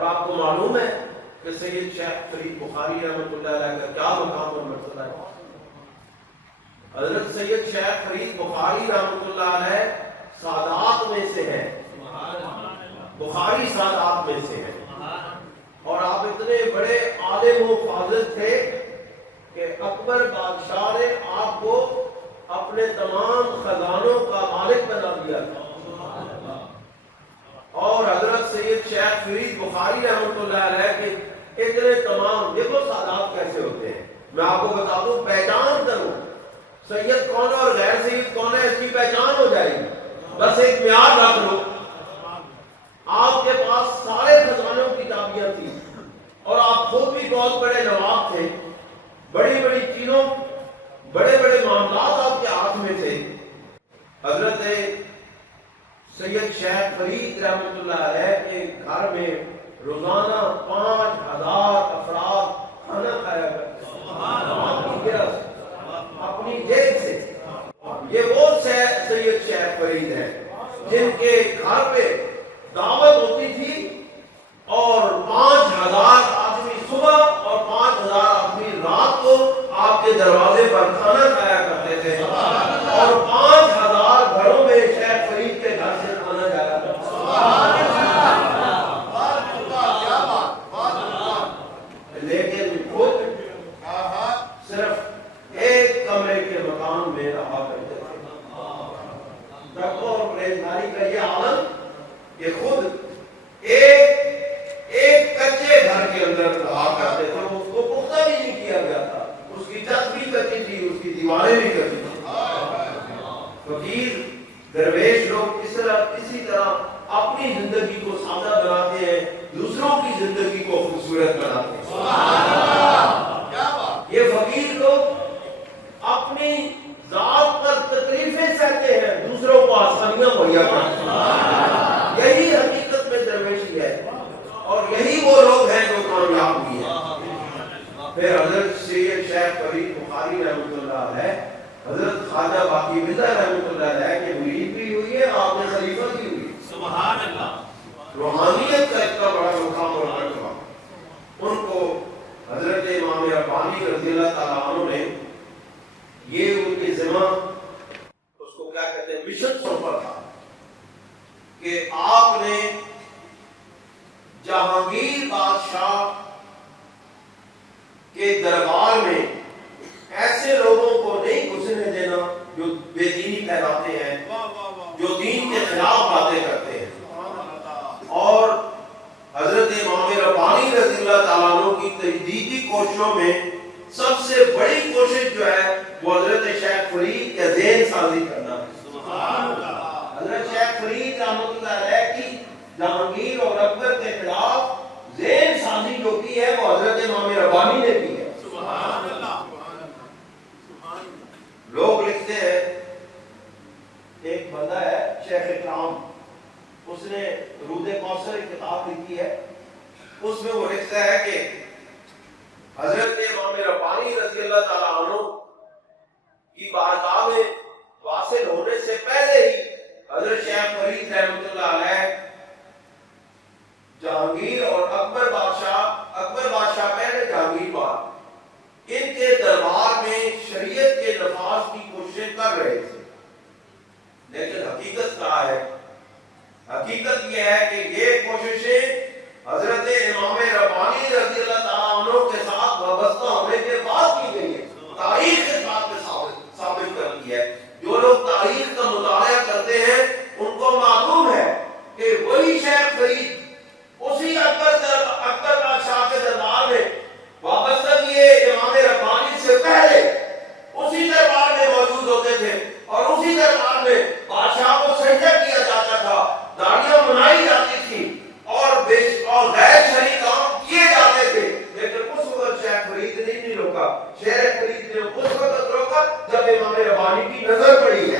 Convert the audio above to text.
اور آپ کو معلوم ہے کہ سید شیخ فرید بخاری رحمۃ اللہ علیہ کا کیا مقام اور مرتبہ ہے؟ حضرت سید شیخ فرید بخاری رحمۃ اللہ علیہ سادات میں سے ہے، بخاری سادات میں سے ہے، اور آپ اتنے بڑے عالم و فاضل تھے کہ اکبر بادشاہ نے آپ کو اپنے تمام خزانوں کا مالک بنا دیا تھا۔ اور حضرت سید شیخ فرید بخاری رحمۃ اللہ علیہ کے اتنے تمام، دیکھو سادات کیسے ہوتے ہیں، میں آپ کو بتا دوں، پہچان کروں سید کون اور غیر سید کون ہے، اس کی پہچان ہو جائے گی، بس ایک معیار رکھ لو۔ آپ کے پاس سارے خزانوں کی چابیاں تھیں، اور آپ خود بھی بہت بڑے نواب تھے، بڑی بڑی چیزوں، بڑے بڑے معاملات آپ کے ہاتھ میں تھے۔ حضرت سید شیخ فرید رحمۃ اللہ علیہ کے گھر میں روزانہ 5000 افراد کھانا کھایا کرتے، اپنی جیب سے۔ یہ وہ سید شیخ فرید ہیں جن کے گھر پہ دعوت ہوتی تھی اور 5000 آدمی صبح اور 5000 آدمی رات کو آپ کے دروازے پر کھانا کھایا کرتے تھے، اور 5000 گھروں میں شیخ فرید کے گھر سے کھانا جایا کرتا۔ لیکن خود صرف ایک کمرے کے مکان میں رہا کرتے تھے۔ ڈاکٹر اور ریزداری کا یہ عالم کہ خود ایک کچے گھر کے اندر رہا کرتے تھے، اس کو پختہ بھی نہیں کیا گیا تھا، اس کی چھت بھی کچی تھی، اس کی دیواریں بھی کچی تھی۔ فقیر درویش لوگ اسی طرح اپنی زندگی کو سادہ بناتے ہیں، دوسروں کی زندگی کو خوبصورت بناتے ہیں۔ یہ فقیر لوگ اپنی ذات پر تکلیفیں سہتے ہیں، دوسروں کو آسانیاں مہیا کراتے ہیں۔ یہی حقیقت میں درویشی ہے، اور یہی وہ لوگ ہیں جو کامیاب ہوئی ہیں۔ پھر حضرت سید شیخ فرید بخاری رحمۃ اللہ علیہ حضرت خواجہ باقی مردہ رحمۃ اللہ علیہ کے مرید بھی ہوئی ہے، آپ نے خلیفہ بھی ہوئی۔ سبحان اللہ، روحانیت کا اتنا بڑا مقام اور مرتبہ، ان کو حضرت امام ربانی رضی اللہ تعالیٰ عنہ نے یہ ان کے ذمہ اس کو کیا کہتے ہیں مشن سونپا تھا کہ آپ نے جہانگیر بادشاہ کے دربار میں ایسے لوگوں کو نہیں گھسنے دینا جو بے دینی کہلاتے ہیں، جو دین کے خلاف باتیں کرتے ہیں۔ اور حضرت امام ربانی رضی اللہ تعالیٰ عنہ کی تجدیدی کوششوں میں سب سے بڑی کوشش جو ہے وہ حضرت شیخ فرید کا ذہن سازی کرنا ہے۔ حضرت شیخ فرید رحمۃ اللہ علیہ کی جہانگیر اور اکبر کے خلاف ذہن سازی جو کی ہے وہ حضرت امام ربانی نے کی ہے۔ لوگ لکھتے ہیں، ایک بندہ ہے شیخ اکرام، اس نے رود کوثر ایک کتاب لکھی ہے، اس میں وہ لکھتا ہے کہ حضرت امام ربانی رضی اللہ تعالیٰ عنہ کی بارگاہ میں واصل ہونے سے پہلے ہی حضرت شیخ فرید رحمۃ اللہ علیہ جہانگیر اور اکبر بادشاہ پہلے جہانگیر بعد ان کے دربار میں شریعت کے نفاذ کی کوششیں کر رہے تھے، لیکن حقیقت کیا ہے؟ حقیقت یہ ہے کہ یہ کوششیں حضرت امام ربانی رضی اللہ تعالیٰ عنہ کے ساتھ وابستہ ہونے کے بعد کی گئی ہے، تاریخ کے ساتھ ثابت کرتی ہے۔ جو لوگ تاریخ کا مطالعہ کرتے ہیں ان کو معلوم ہے کہ وہی شیخ فرید اسی اکبر بادشاہ کے دربار میں وابستگی امام ربانی سے پہلے اسی دربار میں موجود ہوتے تھے، اور اسی دربار میں بادشاہ کو سجدہ کیا جاتا تھا، داڑیاں منائی جاتی تھی، اور غیر شرعی کام کیے جاتے تھے، لیکن اس وقت شیخ فرید نے نہیں روکا۔ شیخ فرید نے اس وقت روکا جب امام ربانی کی نظر پڑی ہے۔